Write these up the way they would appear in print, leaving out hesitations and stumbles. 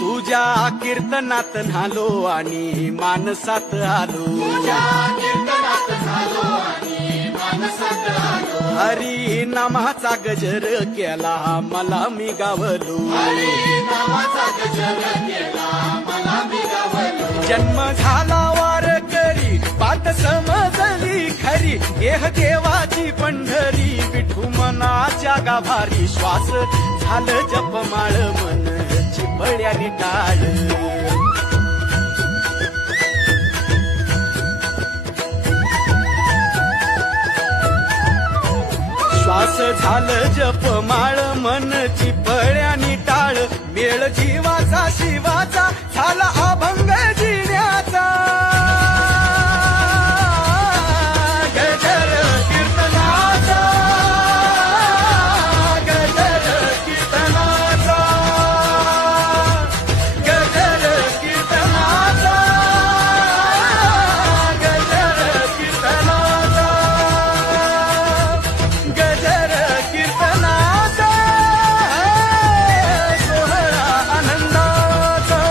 तुझ्या कीर्तनात न्हालो आणि मानसात आलो, हरी नामाचा गजर केला मला मी गावलो, जन्म झाला वारकरी बात समजली खरी, देह देवाची पंढरी विठू मनाच्या गाभारी, श्वास झालं जपमाळ मन चिपळ्यानी टाळ, श्वास झालं जपमाळ मन चिपळ्यानी टाळ, मेळ जीवाचा शिवाचा झाला अभंग जिण्याचा, गजर कीर्तनाचा, गजर कीर्तनाचा, गजर कीर्तनाचा, गजर कीर्तनाचा, गजर कीर्तनाचा सोहळा आनंदाचा.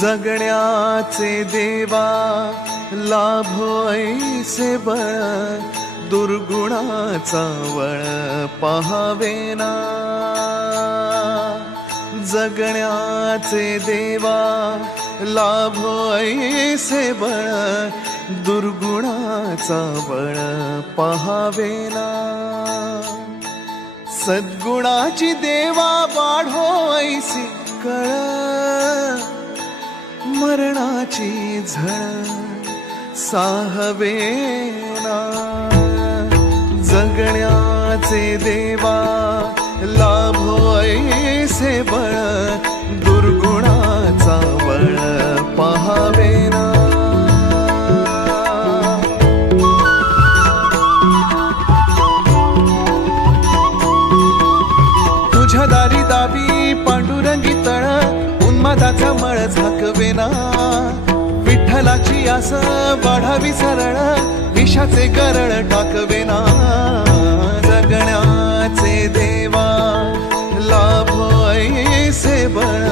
जगण्याचे देवा लाभो ऐसे बळ, दुर्गुणाचा वळ पहावेना. जगण्याचे देवा लाभो ऐसे बळ, दुर्गुणाचा बळ पहावेना. सद्गुणाची देवा वाढो ऐसी कळ, मरणाची झळ साहवेना. जगण्याचे देवा लाभो ऐसे बळ, दुर्गुणाचा बळ पहावेना. तुझ्या दारी दावी पांडुरंगी तळ, उन्मादाचा मळ झाकवेना. विठ्ठलाची आस वाढावी सरळ, विषाचे गरळ टाकवेना. जगण्याचे देवा लाभो ऐसे बळ,